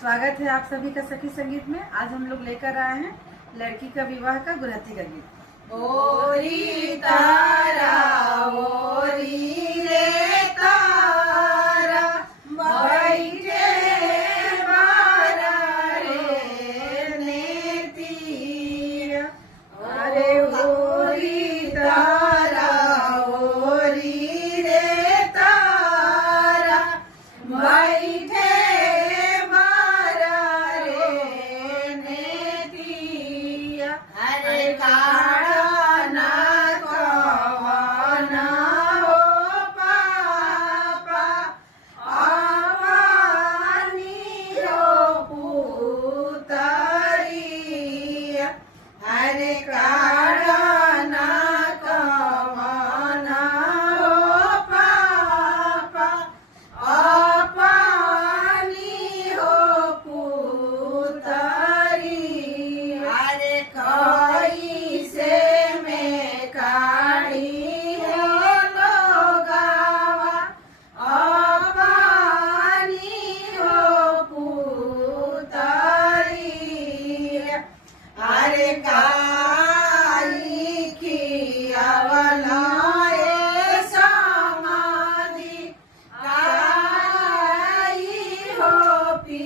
स्वागत है आप सभी का सखी संगीत में। आज हम लोग लेकर आए हैं लड़की का विवाह का गुरहथी का गीत। ओरी तारा ओरी रे तारा बैठे बारा रे नेतिया। अरे ओरी तारा ओरी रे तारा बैठे काड़ा ना कवना हो पापा आवानी हो पुतरिया। अरे काड़ा ना कवना हो पापा आवानी हो पुतरिया। अरे अरे गाई खियावला समाधि गाई हो पी